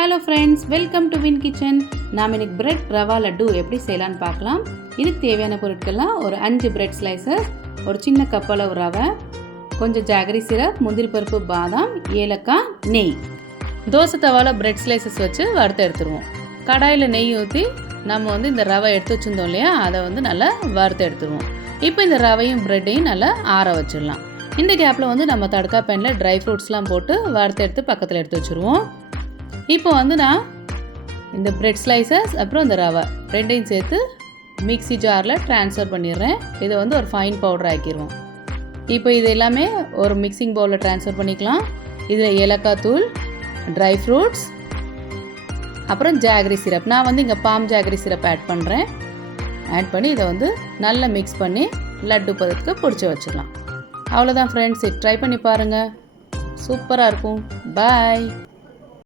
Hello friends, welcome to win kitchen. நாம் இன்னைக்கு bread rava laddu எப்படி செய்யலான்னு பார்க்கலாம். இதுக்கு தேவையான பொருட்கள்லாம் ஒரு 5 பிரெட் ஸ்லைசஸ், ஒரு சின்ன கப் அளவு ரவை, கொஞ்சம் ஜாகரி சிரப், முந்திரி பருப்பு, பாதாம், ஏலக்காய், நெய். தோசை தவாவில் பிரெட் ஸ்லைசஸ் வச்சு வறுத்து எடுத்துருவோம். கடாயில் நெய் ஊற்றி நம்ம இந்த ரவை எடுத்து வச்சுருந்தோம் இல்லையா, அதை நல்லா வறுத்து எடுத்துருவோம். இப்போ இந்த ரவையும் பிரெட்டையும் நல்லா ஆற வச்சிடலாம். இந்த கேப்பில் நம்ம தடுக்கா பேனில் ட்ரை ஃப்ரூட்ஸ்லாம் போட்டு வறுத்து எடுத்து பக்கத்தில் எடுத்து வச்சுருவோம். இப்போ நான் இந்த பிரெட் ஸ்லைசஸ் அப்புறம் இந்த ரவை ரெண்டையும் சேர்த்து மிக்ஸி ஜாரில் ட்ரான்ஸ்ஃபர் பண்ணிடுறேன். இதை ஒரு ஃபைன் பவுடர் ஆக்கிடுவோம். இப்போ இது எல்லாமே ஒரு மிக்சிங் பவுலில் ட்ரான்ஸ்ஃபர் பண்ணிக்கலாம். இதில் ஏலக்காய் தூள், ட்ரை ஃப்ரூட்ஸ், அப்புறம் ஜாகரி சிரப். நான் இங்கே பாம் ஜாகரி சிரப் ஆட் பண்ணுறேன். ஆட் பண்ணி இதை நல்லா மிக்ஸ் பண்ணி லட்டு பதத்துக்கு பிடிச்சி வச்சிடலாம். அவ்வளோதான் ஃப்ரெண்ட்ஸ், ட்ரை பண்ணி பாருங்கள், சூப்பராக இருக்கும். பாய்.